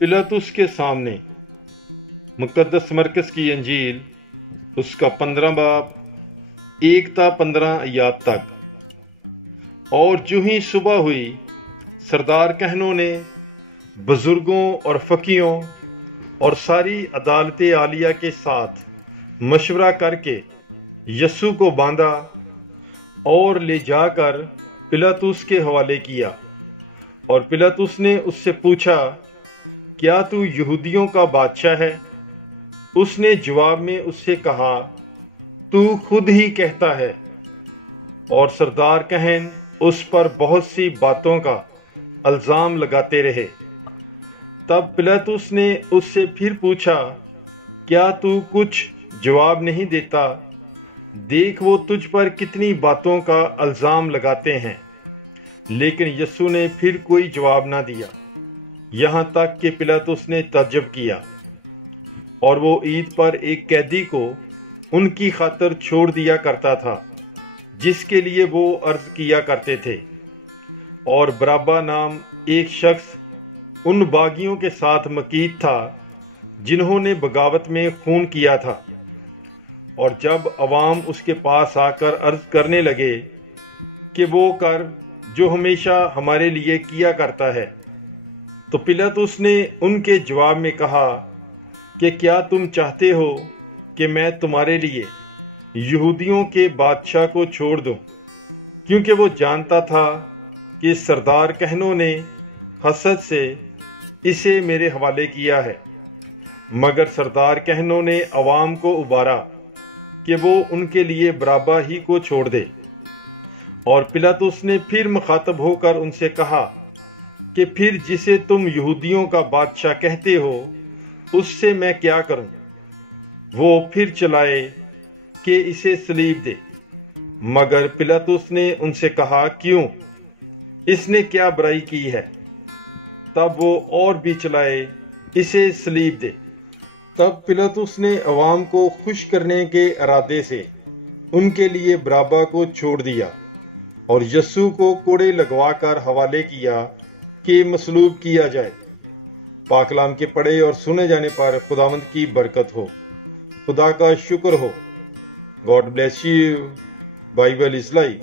पिलातुस के सामने। मुकद्दस मरकज़ की अंजील उसका 15 बाब 1 ता 15 आयत तक। और जो ही सुबह हुई, सरदार कहनों ने बुजुर्गों और फकीयों और सारी अदालत आलिया के साथ मशवरा करके यस्सु को बांधा और ले जाकर पिलातुस के हवाले किया। और पिलातुस ने उससे पूछा, क्या तू यहूदियों का बादशाह है? उसने जवाब में उससे कहा, तू खुद ही कहता है। और सरदार कहन उस पर बहुत सी बातों का इल्जाम लगाते रहे। तब पिलातुस ने उससे फिर पूछा, क्या तू कुछ जवाब नहीं देता? देख, वो तुझ पर कितनी बातों का इल्जाम लगाते हैं। लेकिन यस्सु ने फिर कोई जवाब ना दिया, यहाँ तक कि पिलातुस ने तअज्जुब किया। और वो ईद पर एक कैदी को उनकी खातिर छोड़ दिया करता था, जिसके लिए वो अर्ज किया करते थे। और बराबा नाम एक शख्स उन बागियों के साथ मकीद था जिन्होंने बगावत में खून किया था। और जब अवाम उसके पास आकर अर्ज करने लगे कि वो कर जो हमेशा हमारे लिए किया करता है, तो पिलातुस ने उनके जवाब में कहा कि क्या तुम चाहते हो कि मैं तुम्हारे लिए यहूदियों के बादशाह को छोड़ दूं? क्योंकि वो जानता था कि सरदार कहनों ने हसद से इसे मेरे हवाले किया है। मगर सरदार कहनों ने अवाम को उबारा कि वो उनके लिए बराबा ही को छोड़ दे। और पिलातुस ने फिर मुखातब होकर उनसे कहा कि फिर जिसे तुम यहूदियों का बादशाह कहते हो, उससे मैं क्या करूं? वो फिर चलाए कि इसे सलीब दे। मगर पिलातुस ने उनसे कहा, क्यों? इसने क्या बुराई की है? तब वो और भी चलाए, इसे सलीब दे। तब पिलातुस ने अवाम को खुश करने के इरादे से उनके लिए बराबा को छोड़ दिया और यस्सु को कोड़े लगवाकर हवाले किया कि मसलूब किया जाए। पाकलाम के पढ़े और सुने जाने पर खुदावंद की बरकत हो। खुदा का शुक्र हो। God bless you. Bible is life.